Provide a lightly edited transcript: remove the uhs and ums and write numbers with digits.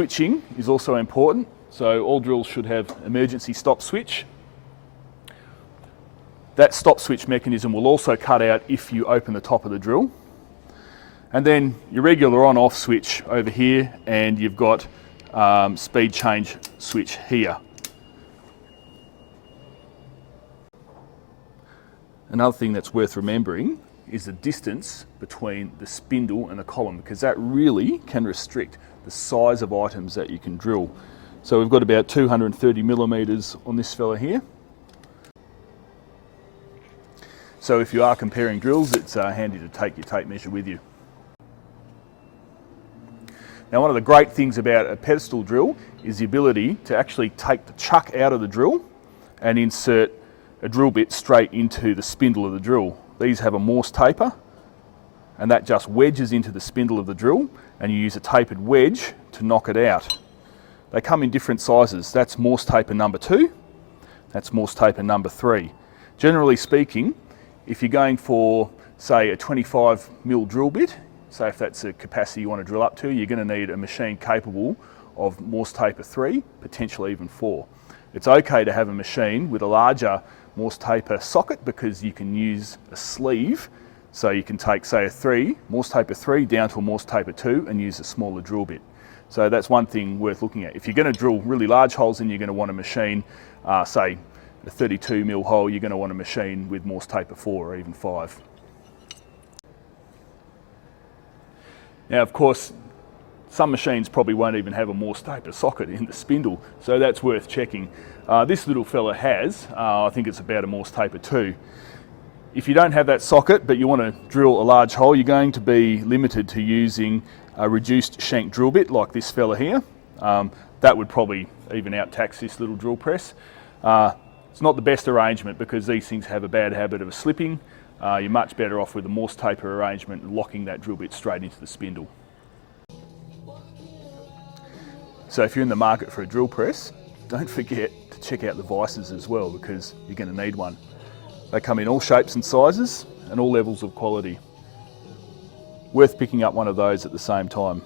switching is also important. So all drills should have emergency stop switch. That stop switch mechanism will also cut out if you open the top of the drill. And then your regular on-off switch over here, and you've got speed change switch here. Another thing that's worth remembering is the distance between the spindle and the column, because that really can restrict the size of items that you can drill. So we've got about 230 millimeters on this fella here. So if you are comparing drills, it's handy to take your tape measure with you. Now, one of the great things about a pedestal drill is the ability to actually take the chuck out of the drill and insert a drill bit straight into the spindle of the drill. These have a Morse taper, and that just wedges into the spindle of the drill, and you use a tapered wedge to knock it out. They come in different sizes. That's Morse taper number 2, that's Morse taper number 3. Generally speaking, if you're going for, say, a 25mm drill bit, say if that's a capacity you want to drill up to, you're going to need a machine capable of Morse taper 3, potentially even 4. It's okay to have a machine with a larger Morse taper socket because you can use a sleeve, so you can take, say, a Morse taper 3 down to a Morse taper 2 and use a smaller drill bit. So that's one thing worth looking at. If you're going to drill really large holes, then you're going to want a machine, say a 32mm hole, you're going to want a machine with Morse taper 4 or even 5. Now, of course, some machines probably won't even have a Morse taper socket in the spindle, so that's worth checking. This little fella has, I think it's about a Morse taper 2. If you don't have that socket but you want to drill a large hole, you're going to be limited to using a reduced shank drill bit like this fella here. That would probably even out-tax this little drill press. It's not the best arrangement because these things have a bad habit of slipping. You're much better off with a Morse taper arrangement and locking that drill bit straight into the spindle. So if you're in the market for a drill press, don't forget to check out the vices as well, because you're going to need one. They come in all shapes and sizes and all levels of quality. Worth picking up one of those at the same time.